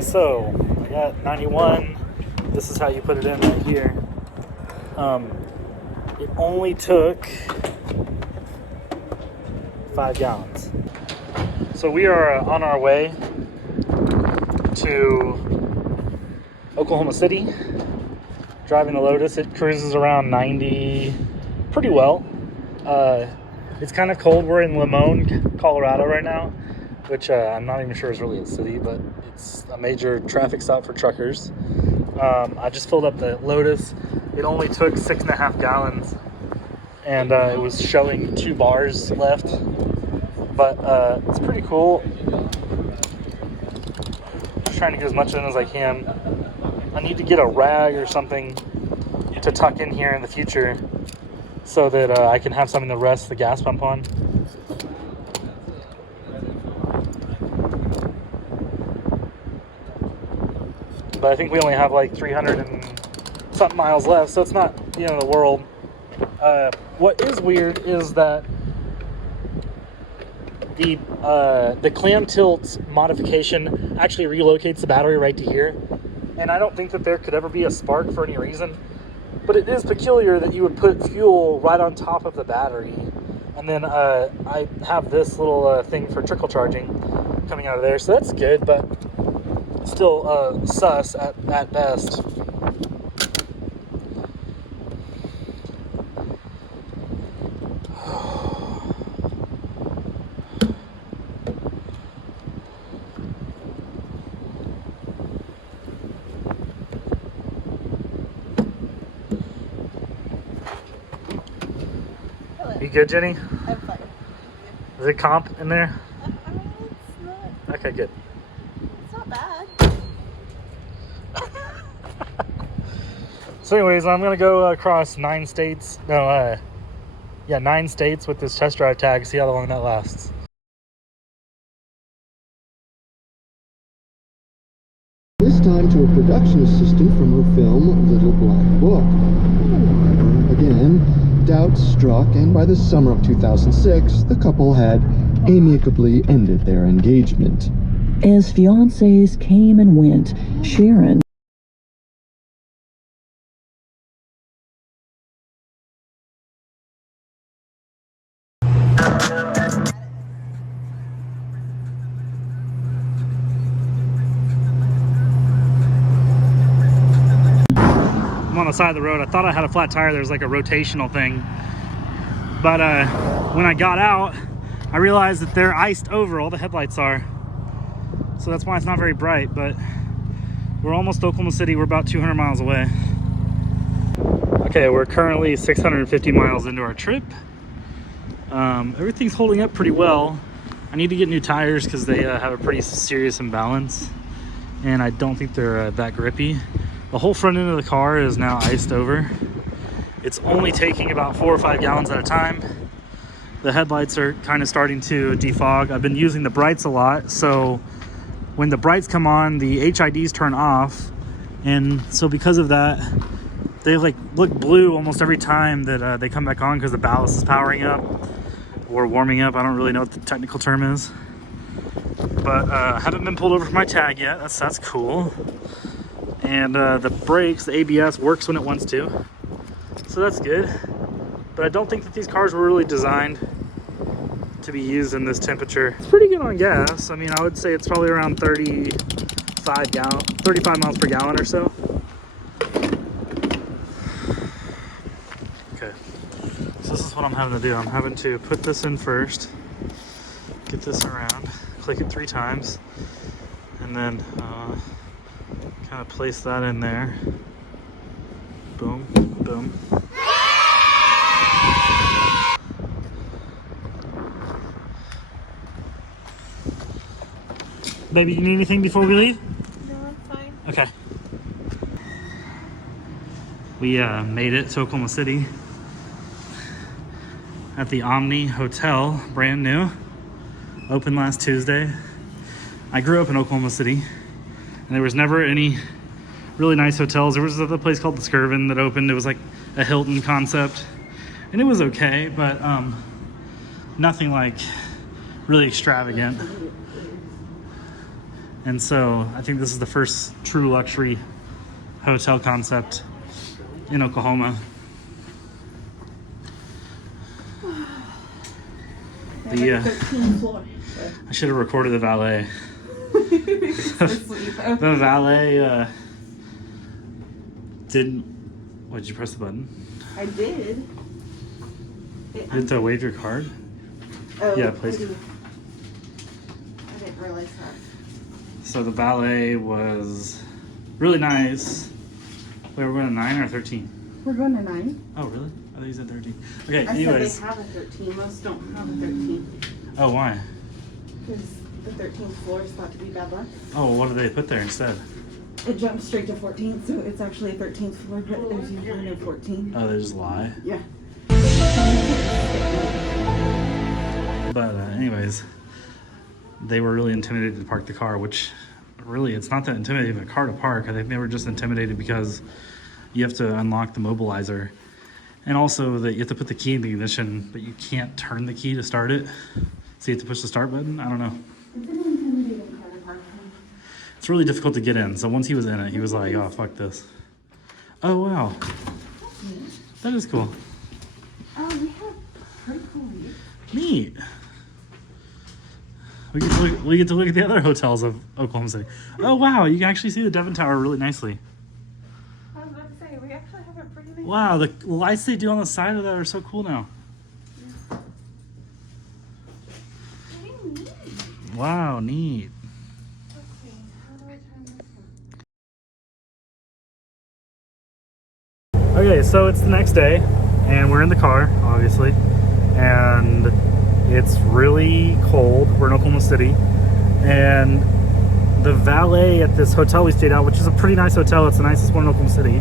Okay, so I got 91. This is how you put it in right here. It only took 5 gallons. So we are on our way to Oklahoma City, driving the Lotus. It cruises around 90 pretty well. It's kind of cold. We're in Limon, Colorado right now, which I'm not even sure is really a city, but it's a major traffic stop for truckers. I just filled up the Lotus. It only took 6.5 gallons, and it was showing 2 bars left, but it's pretty cool. Just trying to get as much in as I can. I need to get a rag or something to tuck in here in the future so that I can have something to rest the gas pump on. But I think we only have like 300 and something miles left, so it's not the end of the world. What is weird is that the clam tilt modification actually relocates the battery right to here, and I don't think that there could ever be a spark for any reason. But it is peculiar that you would put fuel right on top of the battery, and then I have this little thing for trickle charging coming out of there, so that's good, but still sus at best. You good, Jenny? I'm fine. Is it comp in there? It's not. Okay, good. It's not bad. So anyways, I'm gonna go across 9 states. No, 9 states with this test drive tag. See how long that lasts. This time to a production assistant from her film Little Black Book. However, again, doubts struck, and by the summer of 2006, the couple had amicably ended their engagement. As fiancés came and went, Sharon I'm on the side of the road. I thought I had a flat tire. There's like a rotational thing. But when I got out, I realized that they're iced over. All the headlights are. So that's why it's not very bright. But we're almost Oklahoma City. We're about 200 miles away. Okay, we're currently 650 miles into our trip. Everything's holding up pretty well. I need to get new tires because they have a pretty serious imbalance. And I don't think they're that grippy. The whole front end of the car is now iced over. It's only taking about 4 or 5 gallons at a time. The headlights are kind of starting to defog. I've been using the brights a lot, so when the brights come on, the HIDs turn off, and so because of that, they like look blue almost every time that they come back on because the ballast is powering up or warming up. I don't really know what the technical term is, but I haven't been pulled over for my tag yet. That's cool. And the brakes, the ABS works when it wants to, so that's good. But I don't think that these cars were really designed to be used in this temperature. It's pretty good on gas. I mean, I would say it's probably around 35 miles per gallon or so. Okay, so this is what I'm having to do. I'm having to put this in first, get this around, click it 3 times, and then kind of place that in there. Boom, boom. Baby, you need anything before we leave? No, I'm fine. Okay. We made it to Oklahoma City at the Omni Hotel, brand new. Opened last Tuesday. I grew up in Oklahoma City, and there was never any really nice hotels. There was another place called the Skirvin that opened. It was like a Hilton concept, and it was okay, but nothing like really extravagant. And so I think this is the first true luxury hotel concept in Oklahoma. I should have recorded the valet. The valet didn't. What, did you press the button? I did. You had to wave your card? Oh, Yeah, please. I didn't realize that. So the valet was really nice. Wait, we're going to 9 or 13? We're going to 9. Oh, really? I thought you said 13. Okay, I anyways. said they have a 13. Most don't have a 13. Oh, why? Because the 13th floor is thought to be bad luck. Oh, what did they put there instead? It jumps straight to 14th, so it's actually a 13th floor, but there's usually no 14. Oh, they just lie? Yeah. But anyways, they were really intimidated to park the car, which really, it's not that intimidating of a car to park. I think they were just intimidated because you have to unlock the mobilizer. And also that you have to put the key in the ignition, but you can't turn the key to start it. So you have to push the start button? I don't know. It's an intimidating car to park. It's really difficult to get in. So once he was in it, he was like, oh, fuck this. Oh, wow. That is cool. Oh, we have pretty cool views. Neat. We get to look at the other hotels of Oklahoma City. Oh, wow. You can actually see the Devon Tower really nicely. I was about to say, we actually have a pretty nice... Wow, the lights they do on the side of that are so cool now. Wow, neat. Okay, how do I turn this one? Okay, so it's the next day, and we're in the car, obviously, and it's really cold. We're in Oklahoma City, and the valet at this hotel we stayed at, which is a pretty nice hotel, it's the nicest one in Oklahoma City,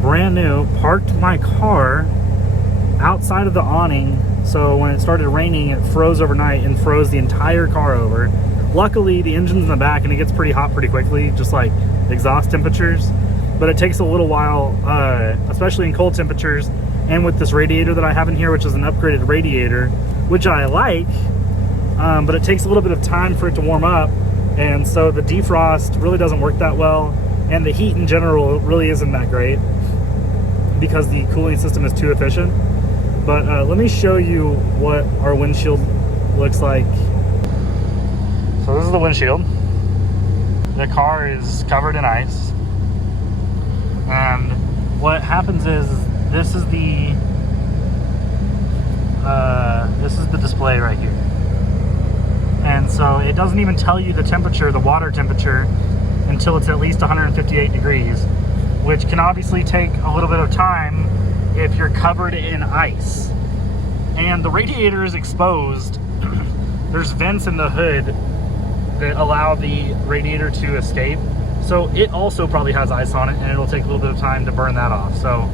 brand new, parked my car outside of the awning. So when it started raining, it froze overnight and froze the entire car over. Luckily, the engine's in the back and it gets pretty hot pretty quickly, just like exhaust temperatures. But it takes a little while, especially in cold temperatures, and with this radiator that I have in here, which is an upgraded radiator, which I like, but it takes a little bit of time for it to warm up. And so the defrost really doesn't work that well. And the heat in general really isn't that great because the cooling system is too efficient. But let me show you what our windshield looks like. So this is the windshield. The car is covered in ice. And what happens is this is the display right here. And so it doesn't even tell you the temperature, the water temperature, until it's at least 158 degrees, which can obviously take a little bit of time if you're covered in ice. And the radiator is exposed. There's vents in the hood that allow the radiator to escape. So it also probably has ice on it, and it'll take a little bit of time to burn that off. So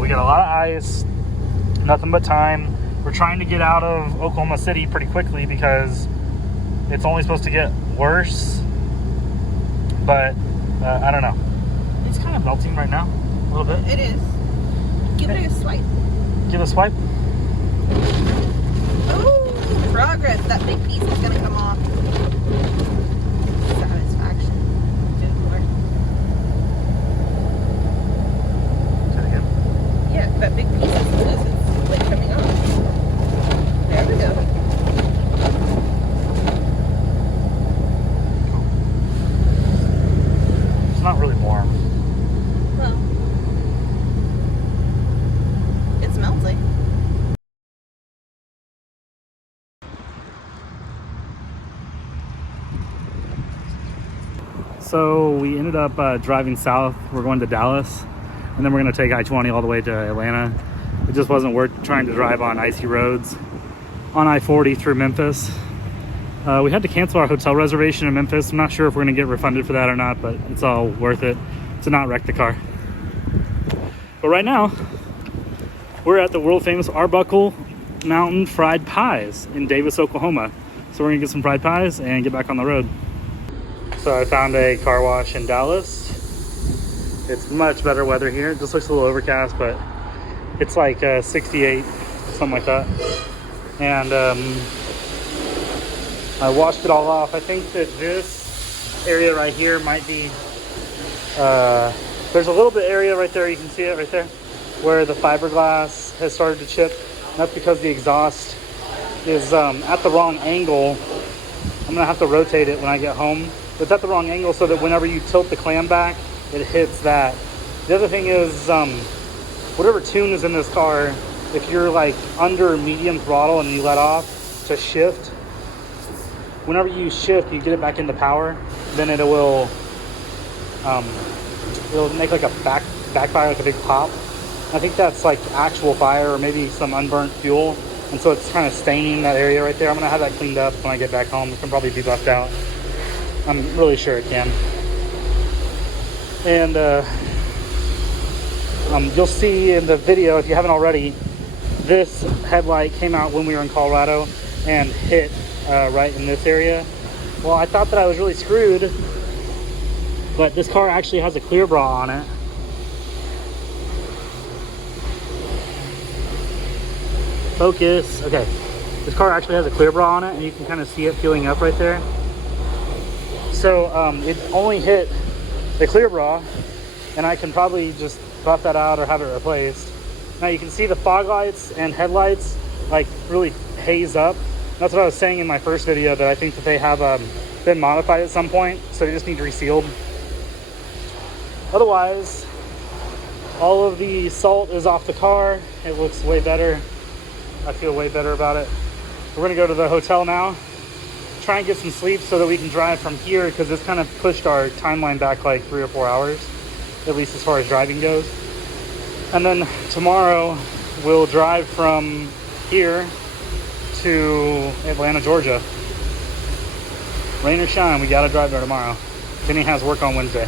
we got a lot of ice, nothing but time. We're trying to get out of Oklahoma City pretty quickly because it's only supposed to get worse. But I don't know. It's kind of melting right now, a little bit. It is. Give it a swipe. Give it a swipe. Oh, progress. That big piece is going to come off. Satisfaction. Didn't work. Say it again. Yeah, that big piece is loose. It's like coming off. There we go. It's not really warm. Well, it's melting. So we ended up driving south. We're going to Dallas, and then we're going to take I-20 all the way to Atlanta. It just wasn't worth trying to drive on icy roads on I-40 through Memphis. We had to cancel our hotel reservation in Memphis. I'm not sure if we're going to get refunded for that or not, but it's all worth it to not wreck the car. But right now, we're at the world famous Arbuckle Mountain Fried Pies in Davis, Oklahoma. So we're going to get some fried pies and get back on the road. So I found a car wash in Dallas. It's much better weather here. It just looks a little overcast, but it's like 68, something like that. And I washed it all off. I think that this area right here might be, there's a little bit area right there, you can see it right there, where the fiberglass has started to chip. And that's because the exhaust is at the wrong angle. I'm gonna have to rotate it when I get home. It's at the wrong angle so that whenever you tilt the clam back, it hits that. The other thing is, whatever tune is in this car, if you're like under medium throttle and you let off to shift, whenever you shift, you get it back into power, then it will it'll make like a backfire, like a big pop. I think that's like actual fire or maybe some unburnt fuel, and so it's kind of staining that area right there. I'm gonna have that cleaned up when I get back home. It can probably be buffed out. I'm really sure it can. And you'll see in the video, if you haven't already, this headlight came out when we were in Colorado and hit right in this area. Well, I thought that I was really screwed, but this car actually has a clear bra on it. Focus. Okay, this car actually has a clear bra on it, and you can kind of see it peeling up right there. So it only hit the clear bra, and I can probably just buff that out or have it replaced. Now you can see the fog lights and headlights like really haze up. That's what I was saying in my first video, that I think that they have been modified at some point, so they just need resealed. Otherwise, all of the salt is off the car. It looks way better. I feel way better about it. We're gonna go to the hotel now, try and get some sleep so that we can drive from here, because this kind of pushed our timeline back like 3 or 4 hours, at least as far as driving goes. And then tomorrow we'll drive from here to Atlanta, Georgia. Rain or shine, we gotta drive there tomorrow. Kenny has work on Wednesday.